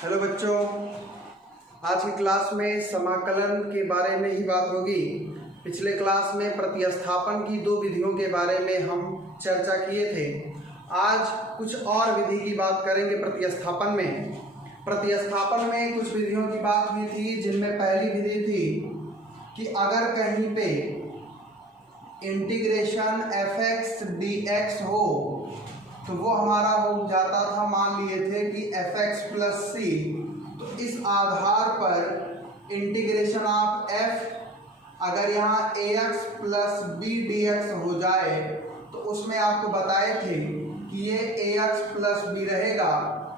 Hello बच्चों, आज की क्लास में समाकलन के बारे में ही बात होगी। पिछले क्लास में प्रतिस्थापन की दो विधियों के बारे में हम चर्चा किए थे। आज कुछ और विधि की बात करेंगे। प्रतिस्थापन में कुछ विधियों की बात हुई थी, जिनमें पहली विधि थी कि अगर कहीं पे इंटीग्रेशन fx dx हो तो वो हमारा हो जाता था, मान लिए थे कि fx प्लस सी। तो इस आधार पर इंटीग्रेशन ऑफ f अगर यहाँ ax प्लस बी dx हो जाए तो उसमें आपको बताए थे कि ये ax प्लस बी रहेगा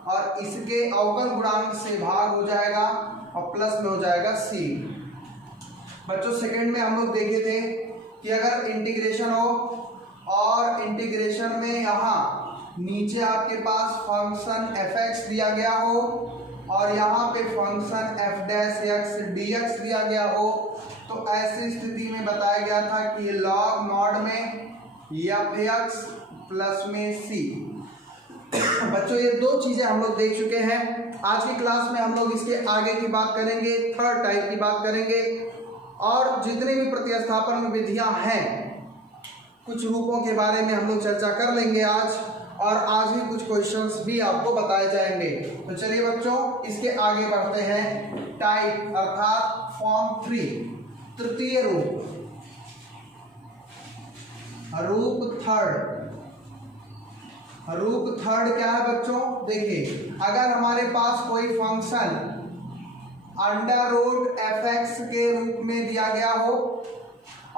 और इसके अवकल गुणांक से भाग हो जाएगा और प्लस में हो जाएगा c। बच्चों, सेकंड में हम लोग देखे थे कि अगर इंटीग्रेशन हो और इंटीग्रेशन में यहाँ नीचे आपके पास फंक्शन fx दिया गया हो और यहाँ पे function f dash x dx दिया गया हो, तो ऐसी स्थिति में बताया गया था कि ये लॉग मॉड में fx प्लस में c। बच्चों, ये दो चीजें हम लोग देख चुके हैं। आज की क्लास में हम लोग इसके आगे की बात करेंगे, थर्ड टाइप की बात करेंगे। और जितने भी प्रतिस्थापन में विधियां हैं, कुछ रूपों के बारे में हम लोग चर्चा कर लेंगे आज, और आज भी कुछ क्वेश्चंस भी आपको बताए जाएंगे। तो चलिए बच्चों, इसके आगे बढ़ते हैं। टाइप अर्थात फॉर्म 3, तृतीय रूप, रूप थर्ड क्या है बच्चों? देखिए, अगर हमारे पास कोई फंक्शन अंडर रूट fx के रूप में दिया गया हो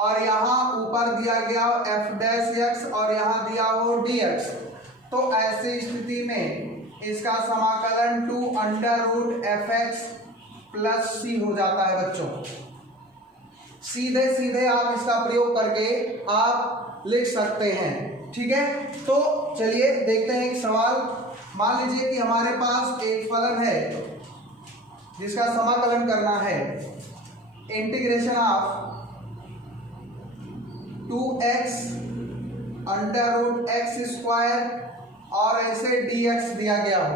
और यहाँ ऊपर दिया गया हो f डैश x और यहाँ दिया हो dx, तो ऐसी स्थिति में इसका समाकलन two under root fx plus c हो जाता है। बच्चों, सीधे सीधे आप इसका प्रयोग करके आप लिख सकते हैं। ठीक है, तो चलिए देखते हैं एक सवाल। मान लीजिए कि हमारे पास एक फलन है जिसका समाकलन करना है। Integration of 2x under root x square और ऐसे dx दिया गया हो,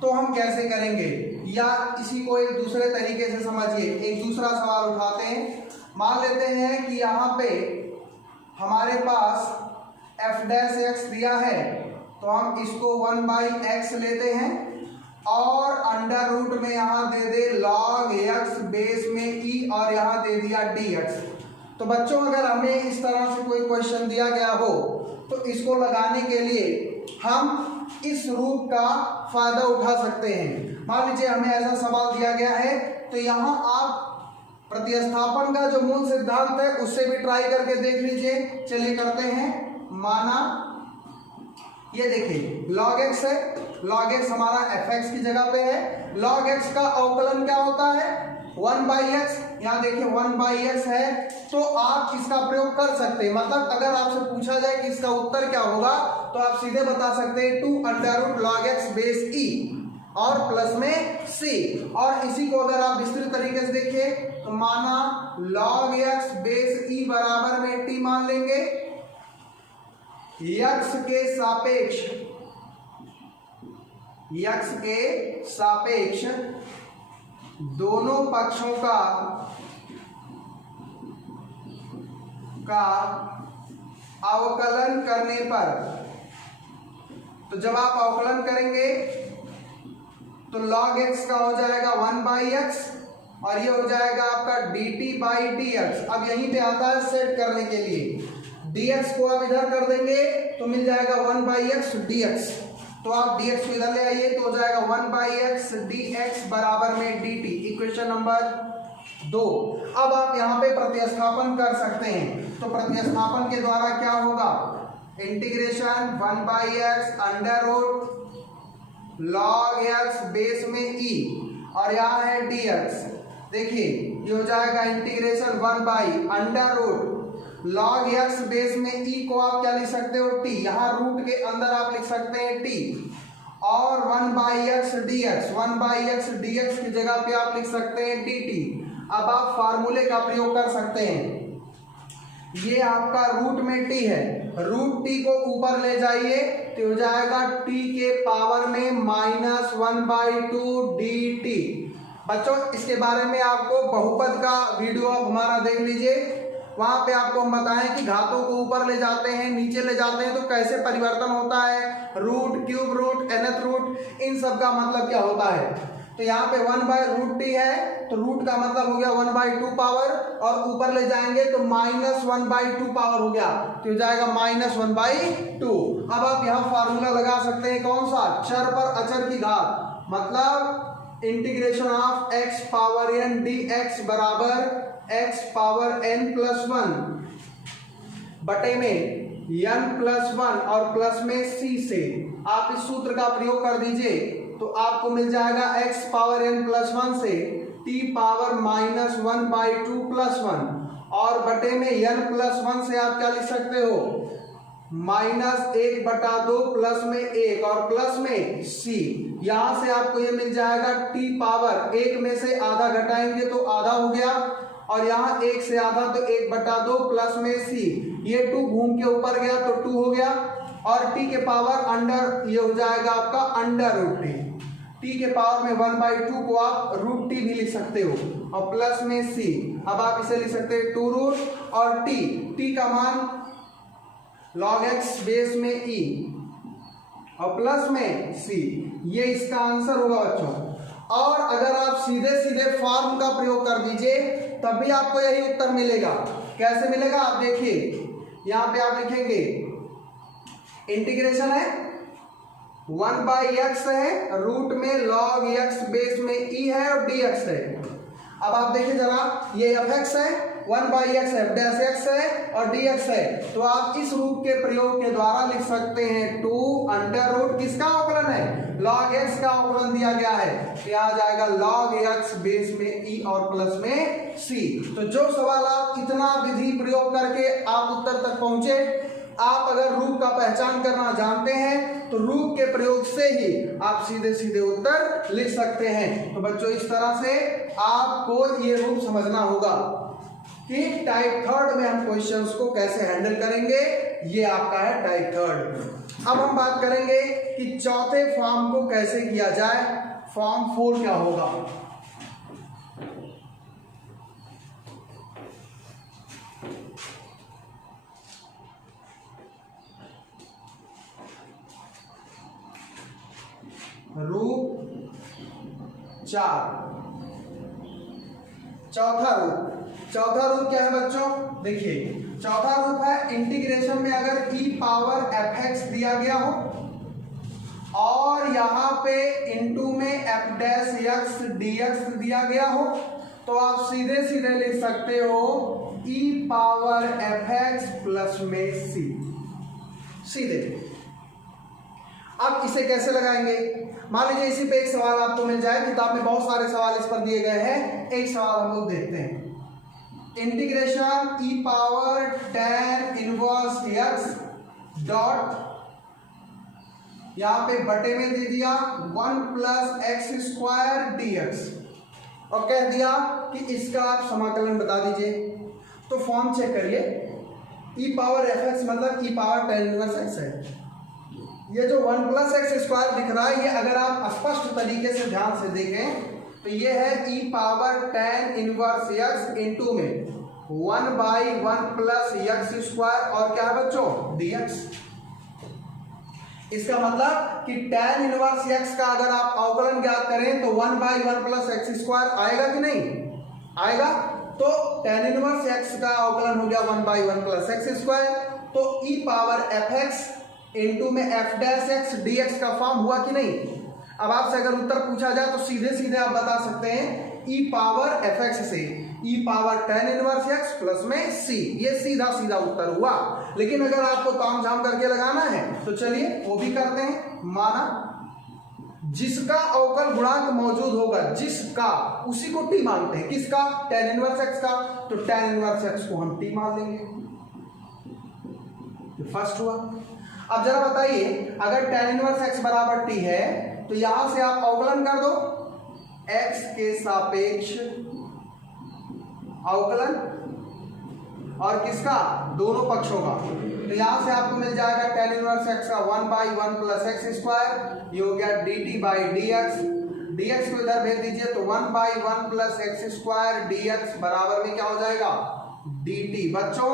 तो हम कैसे करेंगे? या इसी को एक दूसरे तरीके से समझिए। एक दूसरा सवाल उठाते हैं। मान लेते हैं कि यहाँ पे हमारे पास f डैश x दिया है, तो हम इसको 1/x लेते हैं और अंडर रूट में यहाँ दे दे log x बेस में e और यहाँ दे दिया dx। तो बच्चों, अगर हमें इस तरह से कोई क्वेश्चन दिया गया हो तो इसको लगाने के लिए हम इस रूप का फायदा उठा सकते हैं। मान लीजिए हमें ऐसा सवाल दिया गया है, तो यहाँ आप प्रतिस्थापन का जो मूल सिद्धांत है उससे भी ट्राई करके देख लीजिए। चलिए करते हैं। माना ये देखिए log x है, log x हमारा fx की जगह पे है। log x का अवकलन क्या होता है? 1/x। यहाँ देखिए 1/x है, तो आप इसका प्रयोग कर सकते हैं। मतलब अगर आपसे पूछा जाए कि इसका उत्तर क्या होगा, तो आप सीधे बता सकते हैं 2 under root log x base e और प्लस में c। और इसी को अगर आप विस्तृत तरीके से देखिए तो माना log x बेस e बराबर में t मान लेंगे। x के सापेक्ष दोनों पक्षों का अवकलन करने पर, तो जब आप अवकलन करेंगे तो log x का हो जाएगा 1/x और ये हो जाएगा आपका dt/dx। अब यहीं पे आता है सेट करने के लिए, dx को आप इधर कर देंगे तो मिल जाएगा 1/x dx। तो आप dx को इधर ले आइए तो हो जाएगा 1/x dx बराबर में dt। Equation number 2। अब आप यहाँ पे प्रतिस्थापन कर सकते हैं। तो प्रतिस्थापन के द्वारा क्या होगा? Integration 1/x under root log x base में e और यहाँ है dx। देखिए ये हो जाएगा integration 1 under root log x base में e को आप क्या लिख सकते हो? t। यहाँ रूट के अंदर आप लिख सकते हैं t और 1/x dx की जगह पे आप लिख सकते हैं dt। अब आप फार्मूले का प्रयोग कर सकते हैं। ये आपका रूट में टी है, रूट टी को ऊपर ले जाइए तो हो जाएगा टी के पावर में -1/2 dt। बच्चों इसके बारे में आपको बहुपद का वीडियो आप हमारा देख लीजिए, वहां पे आपको हम बताएं कि घातों को ऊपर ले जाते हैं नीचे ले जाते हैं तो कैसे परिवर्तन होता है, root, cube root, nth root, इन सब का मतलब क्या होता है। तो यहाँ पे 1/√t है तो रूट का मतलब हो गया 1/2 पावर, और ऊपर ले जाएंगे तो -1/2 पावर हो गया तो हो जाएगा -1/2। अब आप यहाँ फार्मूला लगा सकते हैं, कौन सा, चर पर अचर की घात, मतलब integration of x power n dx बराबर x पावर n+1 बटे में n+1 और प्लस में c से आप इस सूत्र का प्रयोग कर दीजिए तो आपको मिल जाएगा x पावर n+1 से t पावर -1/2 + 1 और बटे में n+1 से आप क्या लिख सकते हो, -1/2 प्लस में 1 और प्लस में c। यहां से आपको ये मिल जाएगा t पावर 1 में से आधा घटाएंगे तो आधा हो गया, और यहाँ 1 से आधा तो 1/2 प्लस में c, ये 2 घूम के ऊपर गया तो 2 हो गया, और t के पावर अंडर, ये हो जाएगा आपका √t। t के पावर में 1/2 को आप √t भी लिख सकते हो, और प्लस में c, अब आप इसे लिख सकते हैं 2 रूट, और t का मान log x बेस में e और प्लस में c, ये इसका आंसर होगा बच्चों। और अगर आप सीधे सीधे फॉर्म का प्रयोग कर दीजिए तब भी आपको यही उत्तर मिलेगा। कैसे मिलेगा आप देखिए, यहां पे आप लिखेंगे इंटीग्रेशन है 1/x है, रूट में log x बेस में e है और dx है। अब आप देखिए जरा, ये fx है, 1/x है, f'(x) है और dx है, तो आप इस रूप के प्रयोग के द्वारा लिख सकते हैं 2 अंडर किसका अवकलन है, log x का अवकलन दिया गया है, तो यहाँ आ जाएगा log x बेस में e और प्लस में c। तो जो सवाल आप इतना विधि प्रयोग करके आप उत्तर तक पहुंचे, आप अगर रूप का पहचान करना जानते हैं तो रूप के प्रयोग से ही आप सीधे सीधे उत्तर लिख सकते हैं। तो बच्चों इस तरह से आपको ये रूप समझना होगा कि टाइप थर्ड में हम क्वेश्चंस को कैसे हैंडल करेंगे, ये आपका है टाइप थर्ड। अब हम बात करेंगे कि चौथे फॉर्म को कैसे किया जाए, फॉर्म 4 क्या होगा। रूप 4, चौथा रूप क्या है बच्चों, देखिए चौथा रूप है इंटीग्रेशन में अगर e पावर fx दिया गया हो और यहाँ पे इनटू में f' dx दिया गया हो, तो आप सीधे सीधे लिख सकते हो e पावर fx प्लस में c, सीधे। अब इसे कैसे लगाएंगे, मान लीजिए इसी पे एक सवाल आपको मिल जाए, किताब में बहुत सारे सवाल इस पर दिए गए हैं, एक सवाल हम लोग देखते हैं। Integration e power tan inverse x dot, यहां पे बटे में दे दिया 1 + x² dx और कह दिया कि इसका आप समाकलन बता दीजिए। तो फॉर्म चेक करिए, e पावर fx मतलब e power tan inverse x है। ये जो 1 + x² दिख रहा है, ये अगर आप स्पष्ट तरीके से ध्यान से देखें तो ये है e power tan inverse x into में 1/1 + x² और क्या है बच्चों dx। इसका मतलब कि tan इनवर्स x का अगर आप अवकलन ज्ञात करें तो 1/1 + x² आएगा कि नहीं आएगा, तो tan इनवर्स x का अवकलन हो गया 1/1 + x², तो e पावर fx इनटू में f' dx का फॉर्म हुआ कि नहीं। अब आपसे अगर उत्तर पूछा जाए तो सीधे सीधे आप बता सकते हैं e पावर fx से e power tan inverse x plus में c, ये सीधा सीधा उत्तर हुआ। लेकिन अगर आपको ताम झाम करके लगाना है तो चलिए वो भी करते हैं। माना जिसका अवकल गुणांक मौजूद होगा, जिसका, उसी को t मानते हैं, किसका, tan इनवर्स x का, तो tan इनवर्स x को हम t मान लेंगे, तो फर्स्ट हुआ। अब जरा बताइए, अगर tan इनवर्स x बराबर t है तो यहां से आप अवकलन कर दो, x के सापेक्ष अवकलन और किसका, दोनों पक्षों का। तो यहां से आपको मिल जाएगा tan इनवर्स x का 1/1 प्लस एक्स स्क्वायर, ये हो गया dt बाई dx, dx को इधर भेज दीजिए तो 1/1 प्लस एक्स स्क्वायर dx बराबर में क्या हो जाएगा, dt। बच्चों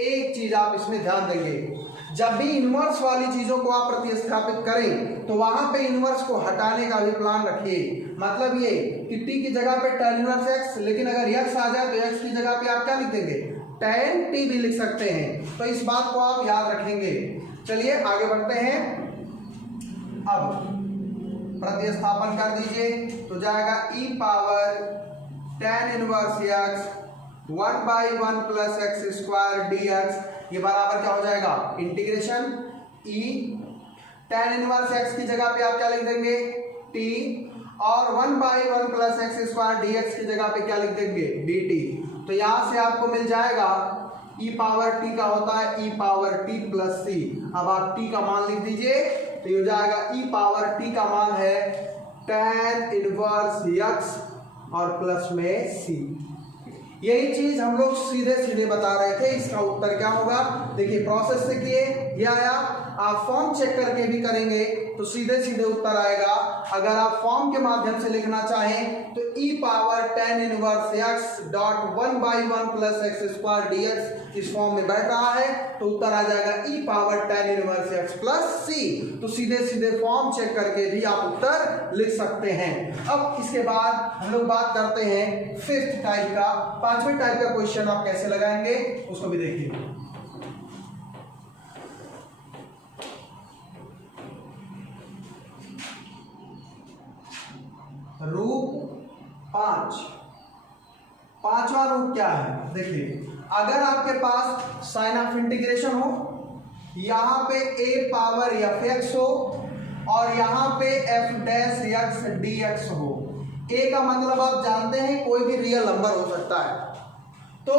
एक चीज आप इसमें ध्यान देंगे, जब भी इनवर्स वाली चीजों को आप प्रतिस्थापित करें तो वहां पे इनवर्स को हटाने का भी प्लान रखिए। मतलब ये कि t की जगह पे tan इनवर्स x, लेकिन अगर x आ जाए तो x की जगह पे आप क्या लिख देंगे, tan t भी लिख सकते हैं। तो इस बात को आप याद रखेंगे। चलिए आगे बढ़ते हैं। अब प्रतिस्थापन कर दीजिए तो जाएगा e power tan inverse x 1/1 plus x square dx, ये बराबर क्या हो जाएगा, integration e tan inverse x की जगह पे आप क्या लिख देंगे, t, और 1/1 प्लस एक्स स्क्वायर dx की जगह पे क्या लिख देंगे, dt। तो यहां से आपको मिल जाएगा e पावर t का होता है e power t plus c। अब आप t का मान लिख दीजिए तो ये हो जाएगा e पावर t का मान है tan इनवर्स x और प्लस में c। यही चीज हम लोग सीधे सीधे बता रहे थे। इसका उत्तर क्या होगा, देखिए प्रोसेस से किए, ये आया। आप फॉर्म चेक करके भी करेंगे तो सीधे सीधे उत्तर आएगा। अगर आप फॉर्म के माध्यम से लिखना चाहें तो e power tan inverse x dot 1/1 plus x square dx इस फॉर्म में बैठ रहा है तो उत्तर आ जाएगा e power tan inverse x plus c। तो सीधे सीधे फॉर्म चेक करके भी आप उत्तर लिख सकते हैं। अब इसके बाद हम लोग बात करते हैं फिफ्थ टाइप का, पांचवें टाइप का क्वेश्चन आप कैसे लगाएंगे उसको भी देखिए। रूप 5, पांचवा रूप क्या है, देखिए अगर आपके पास साइन ऑफ इंटीग्रेशन हो, यहां पे a पावर fx हो और यहां पे f डैश x dx हो। a का मतलब आप जानते हैं कोई भी रियल नंबर हो सकता है। तो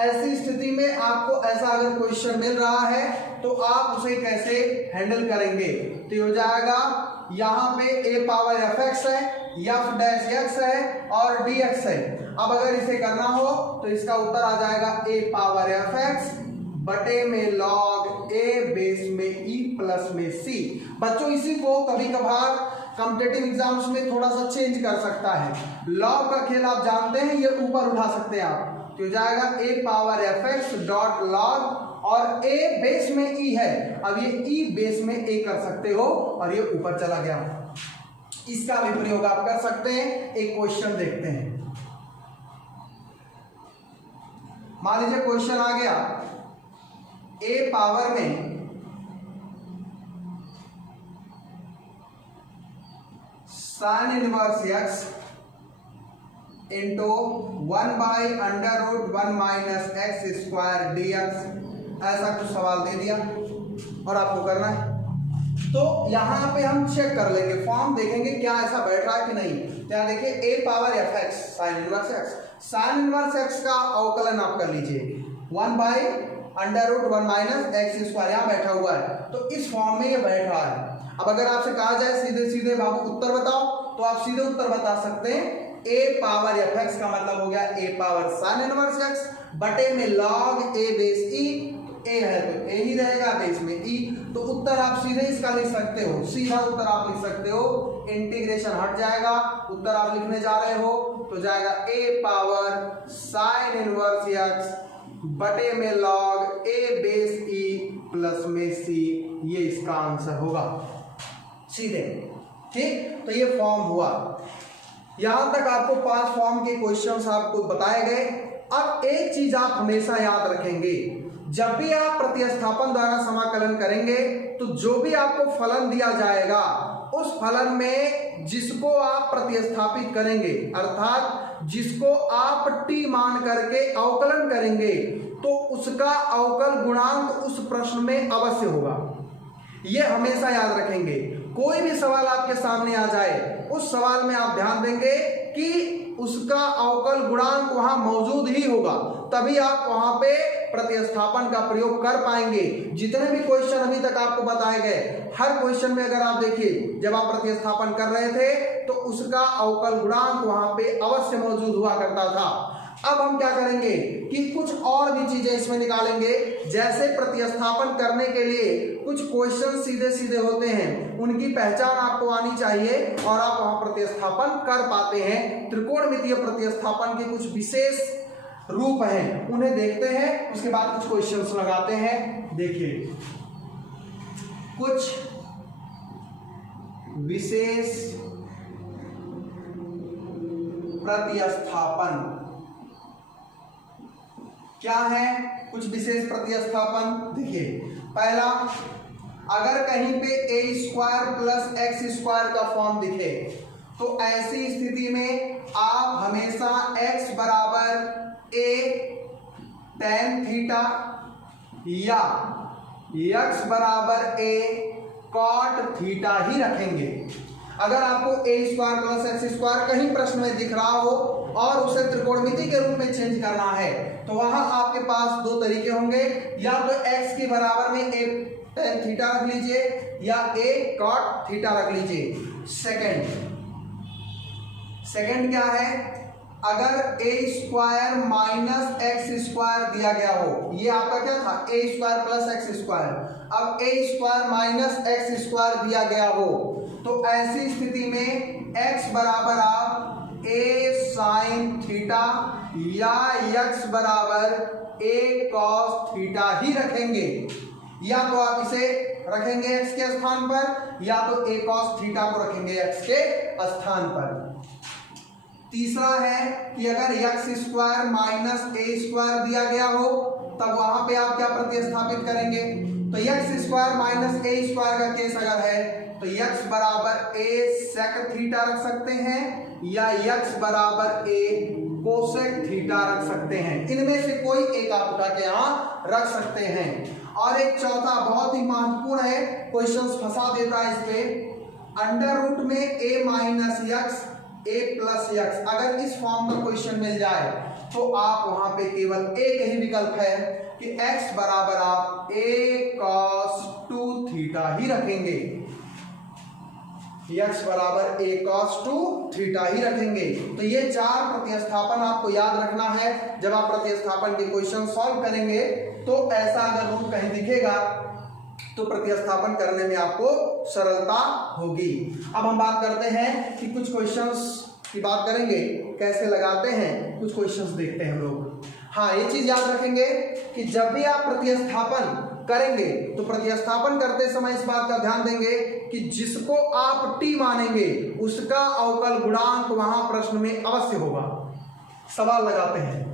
ऐसी स्थिति में आपको ऐसा अगर क्वेश्चन मिल रहा है तो आप उसे कैसे हैंडल करेंगे, तो ये हो जाएगा यहां पे a पावर fx है, f डैश x है और dx है। अब अगर इसे करना हो तो इसका उत्तर आ जाएगा a पावर fx बटे में log a बेस में e प्लस में c। बच्चों इसी को कभी कभार कॉम्पिटिटिव एग्जाम्स में थोड़ा सा चेंज कर सकता है। log का खेल आप जानते हैं, ये ऊपर उठा सकते हैं आप, तो हो जाएगा a power fx dot log और a बेस में e है। अब ये e बेस में a कर सकते हो और ये ऊपर चला गया। इसका भी प्रयोग आप कर सकते हैं। एक क्वेश्चन देखते हैं। मान लीजिए क्वेश्चन आ गया a पावर में sine inverse x into 1/√1 minus x square dx, ऐसा कुछ सवाल दे दिया और आपको करना है। तो यहां पे हम चेक कर लेंगे, फॉर्म देखेंगे क्या ऐसा बैठ रहा है कि नहीं। तो यहां देखिए a power fx sine inverse x, sine inverse x का अवकलन आप कर लीजिए 1/√1 माइनस एक्स स्क्वायर, यहां बैठा हुआ है तो इस फॉर्म में ये बैठ रहा है। अब अगर आपसे कहा जाए सीधे सीधे बाबू उत्तर बताओ तो आप सीधे उत्तर बता सकते हैं a पावर fx का मतलब हो गया a power sine inverse x बटे में log a base e। a है तो a ही रहेगा, बेस में e। तो उत्तर आप सीधे इसका लिख सकते हो, सीधा उत्तर आप लिख सकते हो। इंटीग्रेशन हट जाएगा, उत्तर आप लिखने जा रहे हो तो जाएगा a power sine inverse x बटे में log a base e plus में c, ये इसका आंसर होगा सीधे। ठीक, तो ये फॉर्म हुआ। यहां तक आपको 5 फॉर्म के क्वेश्चंस आपको बताए गए। अब एक चीज आप हमेशा याद रखेंगे, जब भी आप प्रतिस्थापन द्वारा समाकलन करेंगे तो जो भी आपको फलन दिया जाएगा उस फलन में जिसको आप प्रतिस्थापित करेंगे, अर्थात जिसको आप t मान करके अवकलन करेंगे, तो उसका अवकल गुणांक उस प्रश्न में अवश्य होगा। ये हमेशा याद रखेंगे। कोई भी सवाल आपके सामने आ जाए उस सवाल में आप ध्यान देंगे कि उसका अवकल गुणांक वहां मौजूद ही होगा, तभी आप वहां पे प्रतिस्थापन का प्रयोग कर पाएंगे। जितने भी क्वेश्चन अभी तक आपको बताए गए, हर क्वेश्चन में अगर आप देखिए जब आप प्रतिस्थापन कर रहे थे तो उसका अवकल गुणांक वहां पे अवश्य मौजूद हुआ करता था। अब हम क्या करेंगे कि कुछ और भी चीजें इसमें निकालेंगे, जैसे प्रतिस्थापन करने के लिए कुछ क्वेश्चन सीधे सीधे होते हैं, उनकी पहचान आपको आनी चाहिए और आप वहां प्रतिस्थापन कर पाते हैं। त्रिकोणमितीय प्रतिस्थापन के कुछ विशेष रूप हैं, उन्हें देखते हैं, उसके बाद कुछ क्वेश्चंस लगाते हैं। देखिए कुछ विशेष प्रतिस्थापन क्या है? कुछ विशेष प्रतिस्थापन देखिए, पहला, अगर कहीं पे a square plus x square का फॉर्म दिखे तो ऐसी स्थिति में आप हमेशा x बराबर a tan थीटा या x बराबर a cot थीटा ही रखेंगे। अगर आपको a square plus x square कहीं प्रश्न में दिख रहा हो और उसे त्रिकोणमिति के रूप में चेंज करना है तो वहां आपके पास दो तरीके होंगे, या तो x के बराबर में a tan थीटा रख लीजिए या a cot थीटा रख लीजिए। सेकंड क्या है? अगर a square minus x square दिया गया हो, ये आपका क्या था a square plus x square, अब a square minus x square दिया गया हो तो ऐसी स्थिति में x बराबर आप a साइन थीटा या x बराबर a कॉस थीटा ही रखेंगे, या तो आप इसे रखेंगे x के स्थान पर या तो a कॉस थीटा को रखेंगे x के स्थान पर। तीसरा है कि अगर x square minus a square दिया गया हो तब वहां पे आप क्या प्रतिस्थापित करेंगे? तो x square minus a square का केस अगर है तो x बराबर a सेक थीटा रख सकते हैं या x बराबर a कोसेक थीटा रख सकते हैं। इनमें से कोई एक आप उठा के यहाँ रख सकते हैं। और एक चौथा बहुत ही महत्वपूर्ण है, क्वेश्चंस फंसा देता है इस पे, अंडर रूट में a minus x a plus x, अगर इस फॉर्म का क्वेश्चन मिल जाए तो आप वहां पे केवल एक ही विकल्प है कि x बराबर आप a cos 2 थीटा ही रखेंगे, x बराबर a cos 2 थीटा ही रखेंगे। तो ये चार प्रतिस्थापन आपको याद रखना है। जब आप प्रतिस्थापन के क्वेश्चन सॉल्व करेंगे तो ऐसा अगर रूप कहीं दिखेगा तो प्रतिस्थापन करने में आपको सरलता होगी। अब हम बात करते हैं कि कुछ क्वेश्चंस की बात करेंगे, कैसे लगाते हैं, कुछ क्वेश्चंस देखते हैं हम लोग। हाँ, ये चीज याद रखेंगे कि जब भी आप प्रतिस्थापन करेंगे तो प्रतिस्थापन करते समय इस बात का ध्यान देंगे कि जिसको आप t मानेंगे उसका अवकल गुणांक वहां प्रश्न में अवश्य होगा। सवाल लगाते हैं,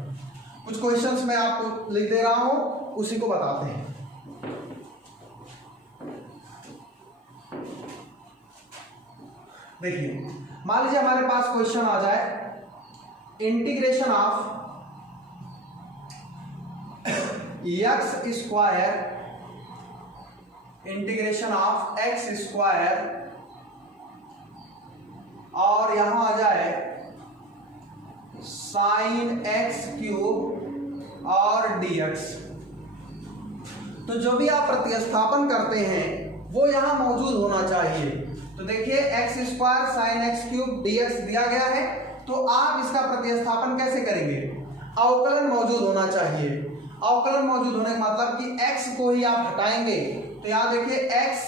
कुछ क्वेश्चंस मैं आपको लिख दे रहा हूं, उसी को बताते हैं। देखिए, मान लीजिए हमारे पास क्वेश्चन आ जाए, integration of x square integration of x square और यहां आ जाए साइन एक्स क्यूब और dx। तो जो भी आप प्रतिस्थापन करते हैं वो यहां मौजूद होना चाहिए। तो देखिए, x square sine x cube dx दिया गया है, तो आप इसका प्रतिस्थापन कैसे करेंगे? अवकलन मौजूद होना चाहिए। अवकलन मौजूद होने का मतलब कि x को ही आप हटाएंगे, तो यहां देखिए x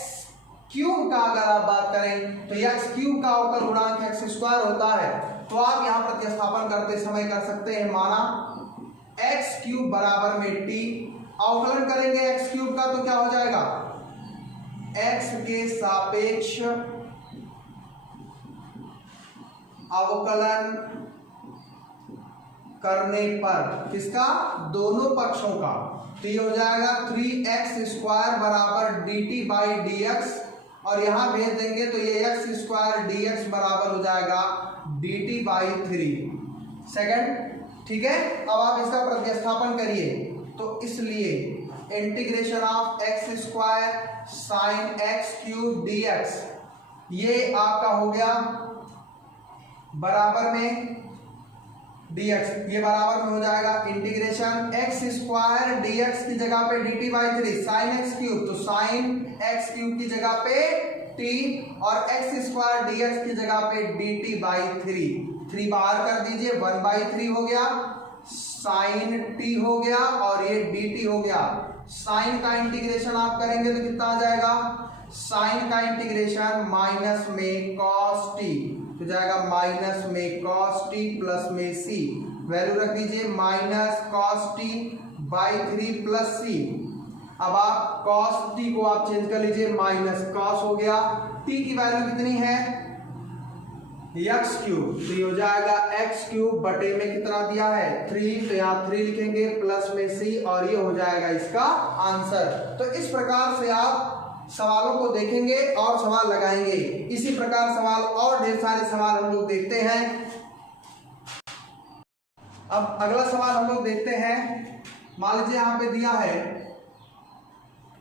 क्यूब का अगर आप बात करें तो x क्यूब का अवकल गुणांक एक्स स्क्वायर होता है, तो आप यहां प्रतिस्थापन करते समय कर सकते हैं, माना x क्यूब बराबर में t, अवकलन करेंगे x क्यूब का तो क्या हो जाएगा, x के सापेक्ष अवकलन करने पर किसका? दोनों पक्षों का, तो ये हो जाएगा 3x स्क्वायर बराबर dt बाई dx, और यहां भेज देंगे तो ये x स्क्वायर dx बराबर हो जाएगा dt बाई 3। सेकंड, ठीक है। अब आप इसका प्रतिस्थापन करिए, तो इसलिए integration of x square sine x cube dx ये आपका हो गया बराबर में dx, ये बराबर में हो जाएगा इंटीग्रेशन एक्स स्क्वायर dx की जगह पे dt by 3 sine x cube, तो साइन एक्स क्यूब की जगह पे t और एक्स स्क्वायर dx की जगह पे dt बाई 3 बाहर कर दीजिए, 1/3 हो गया। साइन टी हो गया और ये डी टी हो गया। साइन का इंटीग्रेशन आप करेंगे तो कितना आ जाएगा, साइन का इंटीग्रेशन माइनस में कॉस टी तो जाएगा माइनस में कॉस टी प्लस में सी, वैल्यू रख दीजिए minus cos t by 3 plus c. अब आप कॉस टी को आप चेंज कर लीजिए, माइनस कॉस हो गया, टी की वैल्यू कितनी है एक्स क्यूब, तो ये हो जाएगा एक्स क्यूब बटे में कितना दिया है 3, तो यहाँ 3 लिखेंगे प्लस में सी और ये हो जाएगा इसका आंसर। तो इस प्रकार से आप सवालों को देखेंगे और सवाल लगाएंगे। इसी प्रकार सवाल और ढेर सारे सवाल हम लोग देखते हैं। अब अगला सवाल हम लोग देखते हैं। मान लीजिए यहाँ पे दिया है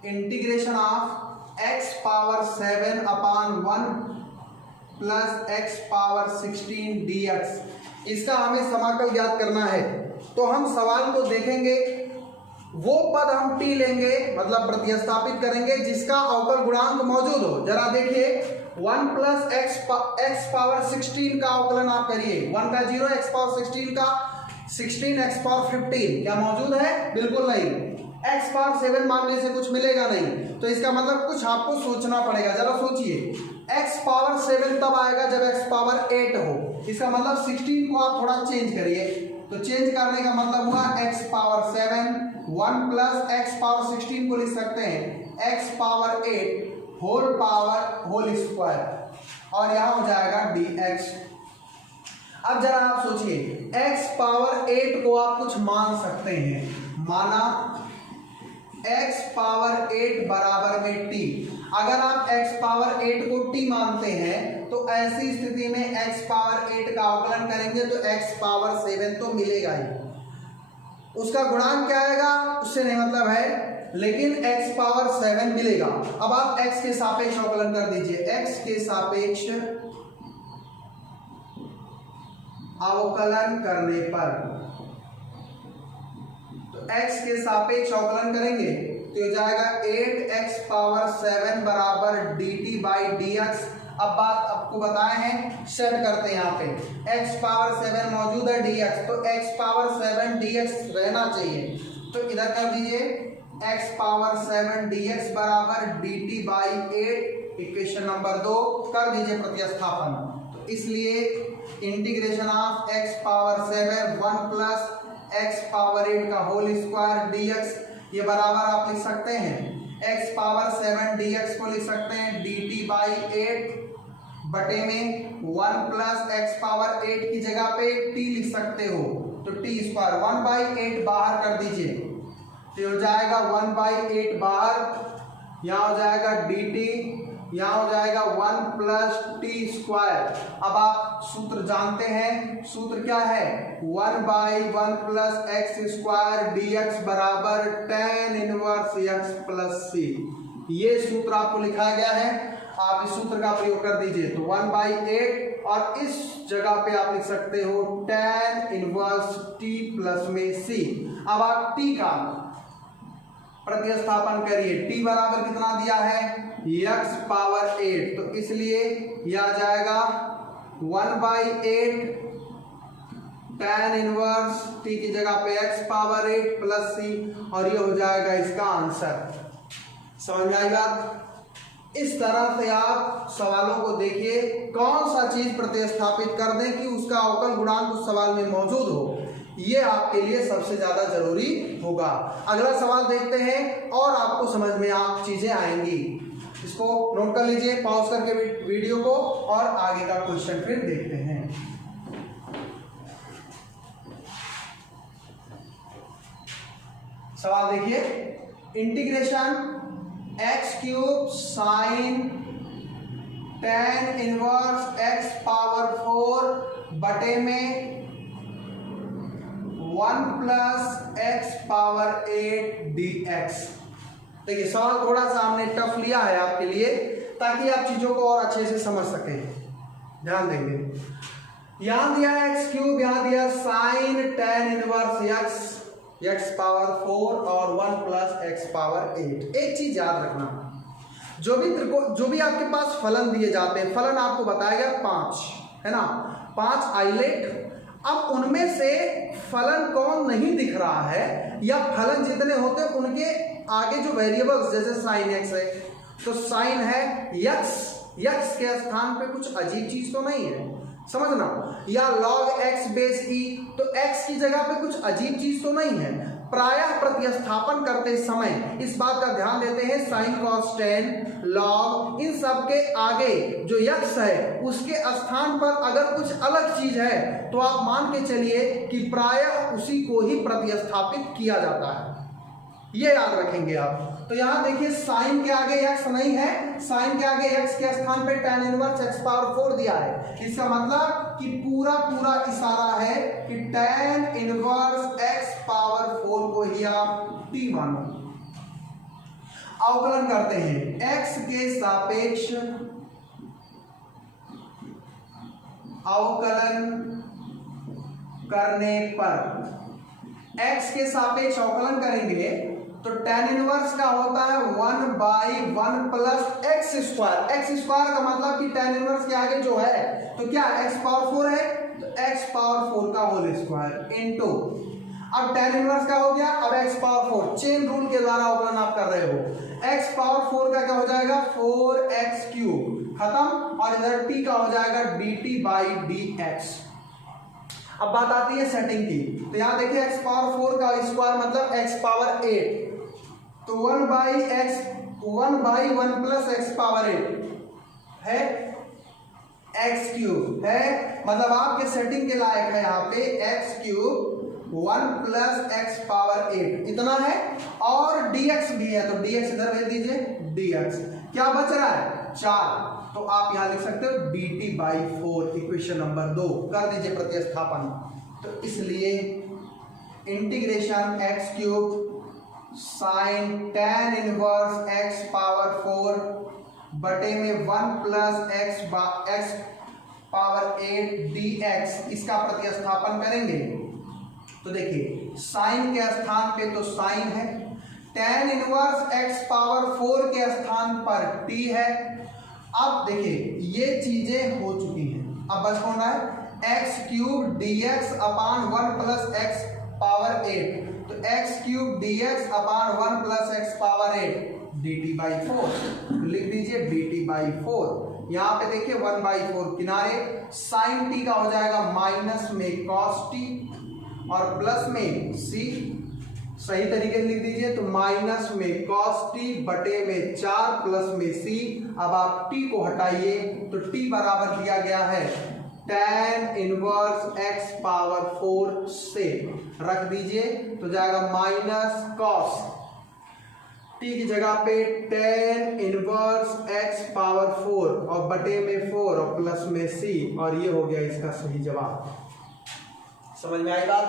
integration of x power 7 upon 1 plus x power 16 dx, इसका हमें समाकल ज्ञात करना है। तो हम सवाल को देखेंगे, वो पद हम t लेंगे मतलब प्रतिस्थापित करेंगे जिसका अवकल गुणांक मौजूद हो। जरा देखिए 1 प्लस x पावर 16 का अवकलन आप करिए, 1 का 0, x पावर 16 का 16, x पावर 15 क्या मौजूद है, बिल्कुल नहीं। x पावर 7 मानने से कुछ मिलेगा नहीं, तो इसका मतलब कुछ आपको सोचना पड़ेगा। जरा सोचिए, x पावर 7 तब आएगा जब x पावर 8 हो, इसका मतलब 16 को आप थोड़ा चेंज करिए, तो चेंज करने का मतलब हुआ x power 7, 1 plus x power 16 को लिख सकते हैं x पावर 8 होल स्क्वायर और यहां हो जाएगा dx। अब जरा आप सोचिए, x पावर 8 को आप कुछ मान सकते हैं, माना x पावर 8 बराबर में t। अगर आप x पावर 8 को t मानते हैं तो ऐसी स्थिति में x पावर 8 का अवकलन करेंगे तो x पावर 7 तो मिलेगा ही, उसका गुणांक क्या आएगा उससे नहीं मतलब है, लेकिन x पावर 7 मिलेगा। अब आप x के सापेक्ष अवकलन कर दीजिए, x के सापेक्ष अवकलन करने पर, तो x के सापेक्ष अवकलन करेंगे तो हो जाएगा 8x पावर 7 बराबर dt बाई dx। अब बात आपको बताए हैं, सेट करते हैं यहाँ पे x पावर 7 मौजूद है dx, तो x पावर 7 dx रहना चाहिए, तो इधर कर दीजिए x पावर 7 dx बराबर dt बाई 8, इक्वेशन नंबर 2 कर दीजिए प्रतिस्थापन। तो इसलिए integration of x power 7 1 plus x power 8 का होल स्क्वायर dx, ये बराबर आप लिख सकते हैं x पावर 7 dx को लिख सकते हैं dt बाई 8 बटे में 1 प्लस x पावर 8 की जगह पे t लिख सकते हो, तो t स्क्वायर 1 बाई 8 बाहर कर दीजिए, तो हो जाएगा 1 बाई 8 बाहर, यहाँ हो जाएगा dt, यहाँ हो जाएगा 1 प्लस टी स्क्वायर। अब आप सूत्र जानते हैं, सूत्र क्या है 1 by 1 plus x square dx बराबर tan inverse x plus c, ये सूत्र आपको लिखा गया है, आप इस सूत्र का प्रयोग कर दीजिए। तो 1 बाई 8 और इस जगह पे आप लिख सकते हो tan इनवर्स t प्लस में c। अब आप t का प्रतिस्थापन करिए, t बराबर कितना दिया है x पावर 8, तो इसलिए यह आ जाएगा 1 बाई 8 tan इनवर्स t की जगह पे x पावर 8 प्लस c और ये हो जाएगा इसका आंसर। समझ में आई बात? इस तरह से आप सवालों को देखिए, कौन सा चीज प्रतिस्थापित कर दें कि उसका अवकल गुणांक उस सवाल में मौजूद हो, ये आपके लिए सबसे ज्यादा जरूरी होगा। अगला सवाल देखते हैं और आपको समझ में आप चीजें आएंगी। इसको नोट कर लीजिए पॉज करके वीडियो को और आगे का क्वेश्चन फिर देखते हैं। सवाल देखिए, integration x cube sign tan inverse x power 4 बटे में 1 प्लस x पावर 8 dx। देखिए सवाल थोड़ा सा हमने टफ लिया है आपके लिए ताकि आप चीजों को और अच्छे से समझ सकें। ध्यान देंगे, यहां दिया है x क्यूब, यहां दिया sine tan inverse x power 4 और 1 प्लस x पावर 8। एक चीज याद रखना, जो भी आपके पास फलन दिए जाते हैं, फलन आपको बताया गया 5 है ना, 5 आइलेट। अब उनमें से फलन कौन नहीं दिख रहा है या फलन जितने होते हैं उनके आगे जो वेरिएबल्स जैसे साइन एक्स है तो साइन है यक्स के स्थान पे कुछ अजीब चीज तो नहीं है, समझना, या log x बेस ई तो x की जगह पे कुछ अजीब चीज तो नहीं है। प्रायः प्रतिस्थापन करते समय इस बात का ध्यान देते हैं साइन cos tan log इन सब के आगे जो यक्स है उसके स्थान पर अगर कुछ अलग चीज है तो आप मान के चलिए कि प्रायः उसी को ही प्रतिस्थापित किया जाता है, ये याद रखेंगे आप। तो यहां देखिए साइन के आगे x नहीं है, साइन के आगे x के स्थान पे tan इनवर्स x पावर 4 दिया है। इसका मतलब कि पूरा इशारा है कि tan इनवर्स x पावर 4 को ही आप t मानो। अवकलन करते हैं x के सापेक्ष अवकलन करने पर, x के सापेक्ष अवकलन करेंगे तो tan इनवर्स का होता है 1/1 plus x square. X square का मतलब कि tan इनवर्स के आगे जो है तो क्या x पावर 4 है तो x पावर 4 का होल स्क्वायर इनटू, अब tan इनवर्स का हो गया, अब x पावर 4 चेन रूल के द्वारा अवकलन आप कर रहे हो, x पावर 4 का क्या हो जाएगा 4x क्यूब खत्म, और इधर t का हो जाएगा dt/dx। अब बात आती है सेटिंग की, तो यहां देखिए x पावर 4 का स्क्वायर मतलब x पावर 8 तो 1/1 प्लस x पावर 8 है x क्यूब है, मतलब आपके सेटिंग के लायक है यहाँ पे x cube 1 plus x power 8 इतना है, और dx भी है तो dx इधर भेज दीजिए dx, क्या बच रहा है 4, तो आप यहां लिख सकते हो dt/4 इक्वेशन नंबर 2 कर दीजिए प्रतिस्थापन। तो इसलिए integration x cube sign tan inverse x power 4 बटे में 1 प्लस x पावर 8 dx इसका प्रतिस्थापन करेंगे तो देखिए साइन के स्थान पे तो साइन है, tan इनवर्स x पावर 4 के स्थान पर t है। अब देखिए ये चीजें हो चुकी हैं, अब बस कौन रहा है x क्यूब dx अपान 1 प्लस x पावर 8, तो x क्यूब dx अपान 1 प्लस x पावर 8 dt/4 लिख दीजिए dt/4। यहाँ पे देखिए 1/4 किनारे साइन t का हो जाएगा माइनस में cos t और प्लस में c, सही तरीके से लिख दीजिए तो माइनस में cos t बटे में 4 प्लस में c। अब आप t को हटाइए तो t बराबर दिया गया है tan इनवर्स x पावर 4 से रख दीजिए तो जाएगा माइनस cos t की जगह पे tan इनवर्स x पावर 4 और बटे में 4 और प्लस में c, और ये हो गया इसका सही जवाब। समझ में आई बात?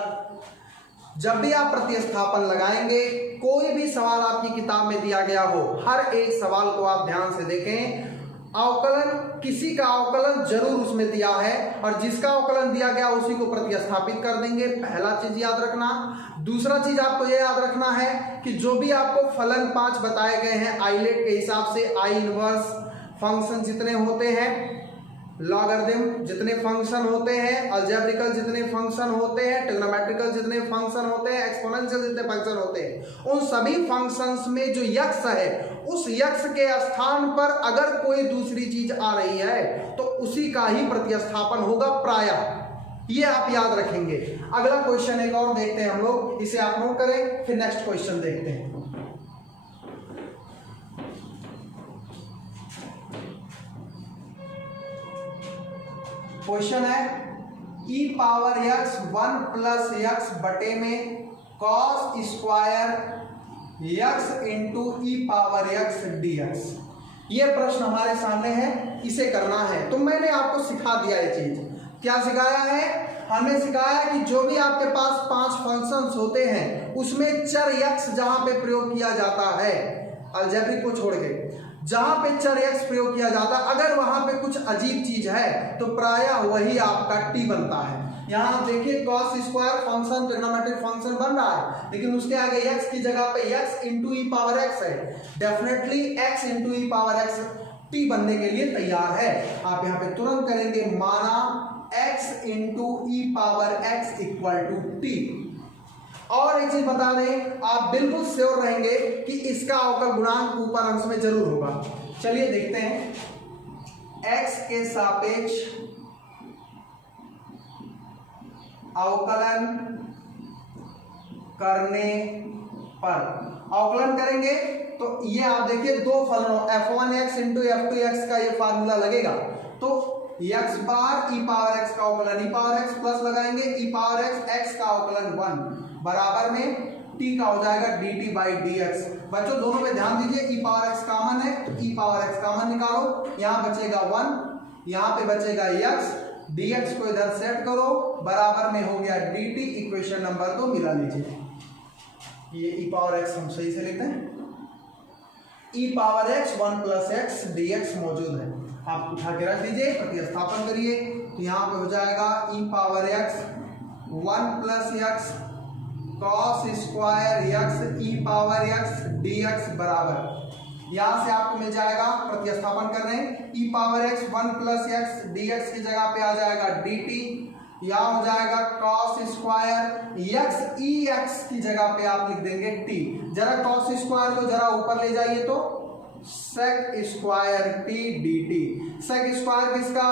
जब भी आप प्रतिस्थापन लगाएंगे, कोई भी सवाल आपकी किताब में दिया गया हो, हर एक सवाल को आप ध्यान से देखें। अवकलन, किसी का अवकलन जरूर उसमें दिया है और जिसका अवकलन दिया गया उसी को प्रतिस्थापित कर देंगे, पहला चीज याद रखना। दूसरा चीज आपको यह याद रखना है कि जो भी आपको फलन 5 बताए गए हैं आइलेट के हिसाब से, आई इनवर्स फंक्शन जितने होते हैं, लॉगरिथम जितने फंक्शन होते हैं, अलजेब्रिकल जितने फंक्शन होते हैं, ट्रिग्नोमेट्रिकल जितने फंक्शन होते हैं, एक्सपोनेंशियल जितने फंक्शन होते हैं, उन सभी फंक्शंस में जो यक्स है उस यक्स के स्थान पर अगर कोई दूसरी चीज आ रही है तो उसी का ही प्रतिस्थापन होगा प्रायः, ये आप याद रखेंगे। अगला क्वेश्चन एक और देखते हैं हम लोग, इसे आप नोट करें फिर नेक्स्ट क्वेश्चन देखते हैं। क्वेश्चन है e power x 1 plus x बटे में cos square x into e power x dx। ये प्रश्न हमारे सामने है, इसे करना है। तो मैंने आपको सिखा दिया ये चीज, क्या सिखाया है? हमने सिखाया कि जो भी आपके पास 5 फंक्शंस होते हैं उसमें चर x जहां पे प्रयोग किया जाता है, अलजेब्रिक को छोड़ के जहां पे चर x प्रयोग किया जाता है, अगर वहां पे कुछ अजीब चीज है तो प्रायः वही आपका t बनता है। यहां देखिए cos square function trigonometric function बन रहा है, लेकिन उसके आगे x की जगह पे x into e power x है, definitely x into e power x t बनने के लिए तैयार है। आप यहाँ पे तुरंत करेंगे, माना x x into e power x equal to t. और एक चीज बता दें, आप बिल्कुल श्योर रहेंगे कि इसका अवकल गुणांक ऊपर अंश में जरूर होगा। चलिए देखते हैं, x के सापेक्ष अवकलन करने पर, अवकलन करेंगे तो ये आप देखिए दो फलनों f1x इंटू f2x का ये फार्मूला लगेगा। तो x बार ई पावर x का अवकलन ई पावर x प्लस लगाएंगे ई पावर x का अवकलन 1 बराबर में t का हो जाएगा dt बाई dx। बच्चों दोनों पे ध्यान दीजिए, ई पावर x कॉमन है तो ई पावर x कॉमन निकालो, यहाँ बचेगा 1, यहाँ पे बचेगा x, dx को इधर सेट करो, बराबर में हो गया dt। इक्वेशन नंबर 2 मिला लीजिए, ये ई पावर x हम सही से लेते हैं, e power x 1 plus x dx मौजूद है, आप उठा के रख दीजिए, प्रतिस्थापन करिए तो यहाँ पे हो जाएगा e power x 1 plus x cos square x e power x dx बराबर, यहाँ से आपको मिल जाएगा, प्रतिस्थापन कर रहे हैं, e power x 1 plus x dx की जगह पे आ जाएगा dt, यहाँ हो जाएगा cos स्क्वायर x ई x की जगह पे आप लिख देंगे t। जरा cos स्क्वायर को जरा ऊपर ले जाइए तो sec square t dt। sec square किसका?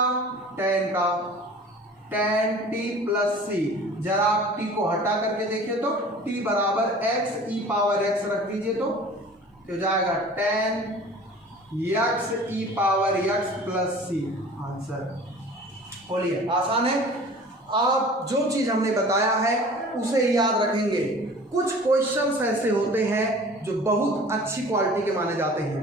tan का, tan t प्लस c। जरा आप t को हटा करके देखिए तो t बराबर x ई पावर x रख दीजिए तो हो जाएगा tan x e power x plus c। Answer बोलिए, आसान है। आप जो चीज हमने बताया है उसे याद रखेंगे। कुछ क्वेश्चंस ऐसे होते हैं जो बहुत अच्छी क्वालिटी के माने जाते हैं,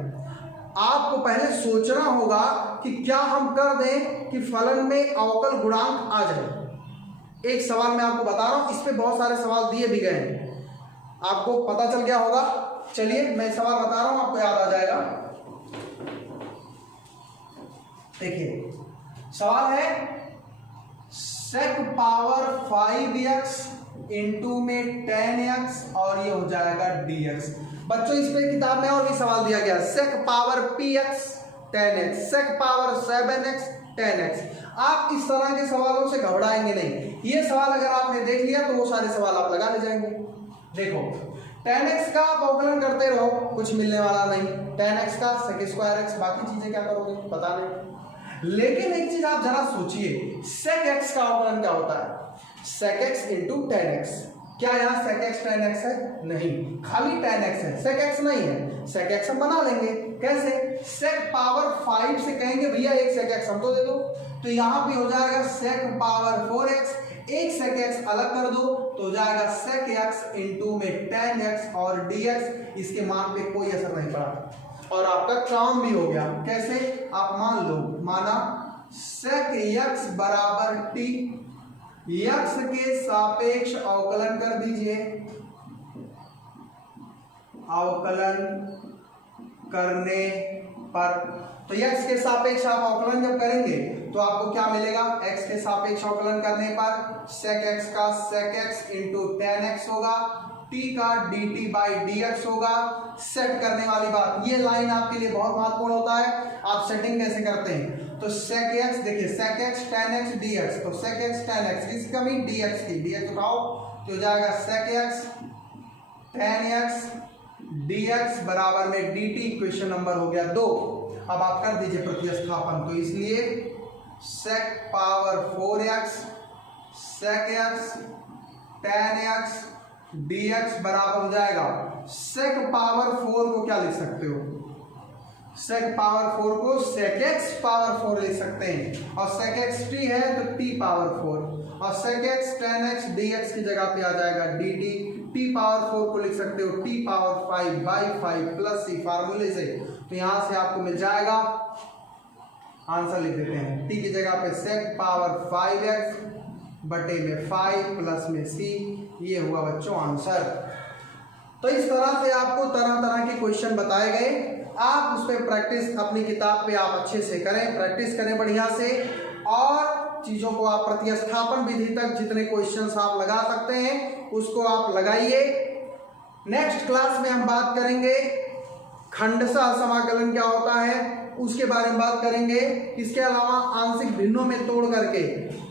आपको पहले सोचना होगा कि क्या हम कर दें कि फलन में अवकल गुणांक आ जाए। एक सवाल मैं आपको बता रहा हूं, इस पे बहुत सारे सवाल दिए भी गए हैं, आपको पता चल गया होगा। चलिए मैं सवाल बता रहा हूं, आपको याद आ जाएगा। देखिए सवाल है sec पावर 5x इंटू में 10x और ये हो जाएगा dx। बच्चों इस पे किताब में और भी सवाल दिया गया, sec power px 10x, sec power 7x 10x। आप इस तरह के सवालों से घबराएंगे नहीं, ये सवाल अगर आपने देख लिया तो वो सारे सवाल आप लगा ले जाएंगे। देखो 10x का आप अवकलन करते रहो, कुछ मिलने वाला नहीं, 10x का sec स्क्वायर x, बाकी चीजें क्या करोगे पता नहीं। लेकिन एक चीज आप जरा सोचिए, sec x का अवकलन क्या होता है? sec x into 10x। क्या यहाँ sec x 10x है? नहीं, खाली 10x है, sec x नहीं है। sec x हम बना लेंगे, कैसे? sec पावर 5 से कहेंगे भैया एक sec x हमको दे दो, तो यहाँ पे हो जाएगा sec पावर 4x, एक sec x अलग कर दो तो हो जाएगा sec x इंटू में 10x और dx। इसके मान पे कोई असर नहीं पड़ा और आपका काम भी हो गया। कैसे? आप मान लो, माना sec x बराबर t, x के सापेक्ष अवकलन कर दीजिए, अवकलन करने पर। तो x के सापेक्ष आप अवकलन जब करेंगे तो आपको क्या मिलेगा? x के सापेक्ष अवकलन करने पर sec x का sec x इंटू 10x होगा, t का dt बाई dx होगा। सेट करने वाली बात, ये लाइन आपके लिए बहुत महत्वपूर्ण होता है। आप सेटिंग कैसे करते हैं? तो sec x, देखिए sec x tan x dx, तो sec x tan x किसकी कमी? dx की, dx उठाओ तो हो जाएगा sec x tan x dx बराबर में dt। इक्वेशन नंबर हो गया 2। अब आप कर दीजिए प्रतिस्थापन, तो इसलिए sec power 4x sec x tan x dx बराबर हो जाएगा, sec पावर 4 को क्या लिख सकते हो? sec पावर 4 को sec x पावर 4 लिख सकते हैं, और sec x t है तो t पावर 4, और sec x tan x dx की जगह पे आ जाएगा dt। t पावर 4 को लिख सकते हो t power 5 by 5 plus c फार्मूले से, तो यहां से आपको मिल जाएगा, आंसर लिख देते हैं, t की जगह पे sec पावर 5x बटे में 5 प्लस में c, ये हुआ बच्चों आंसर। तो इस तरह से आपको तरह तरह के क्वेश्चन बताए गए, आप उस पर प्रैक्टिस अपनी किताब पे आप अच्छे से करें, प्रैक्टिस करें बढ़िया से, और चीज़ों को आप प्रतिस्थापन विधि तक जितने क्वेश्चंस आप लगा सकते हैं उसको आप लगाइए। नेक्स्ट क्लास में हम बात करेंगे खंडशः समाकलन क्या होता है, उसके बारे में बात करेंगे। इसके अलावा आंशिक भिन्नों में तोड़ करके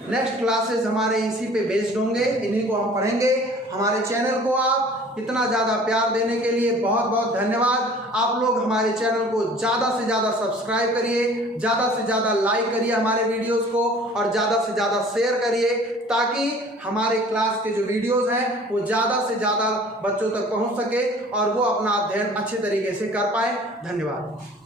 नेक्स्ट क्लासेस हमारे इसी पे बेस्ड होंगे, इन्हीं को हम पढ़ेंगे। हमारे चैनल को आप इतना ज़्यादा प्यार देने के लिए बहुत बहुत धन्यवाद। आप लोग हमारे चैनल को ज़्यादा से ज़्यादा सब्सक्राइब करिए, ज़्यादा से ज़्यादा लाइक करिए हमारे वीडियोस को, और ज़्यादा से ज़्यादा शेयर करिए, ताकि हमारे क्लास के जो वीडियोस हैं वो ज़्यादा से ज़्यादा बच्चों तक पहुंच सके और वो अपना अध्ययन अच्छे तरीके से कर पाए। धन्यवाद।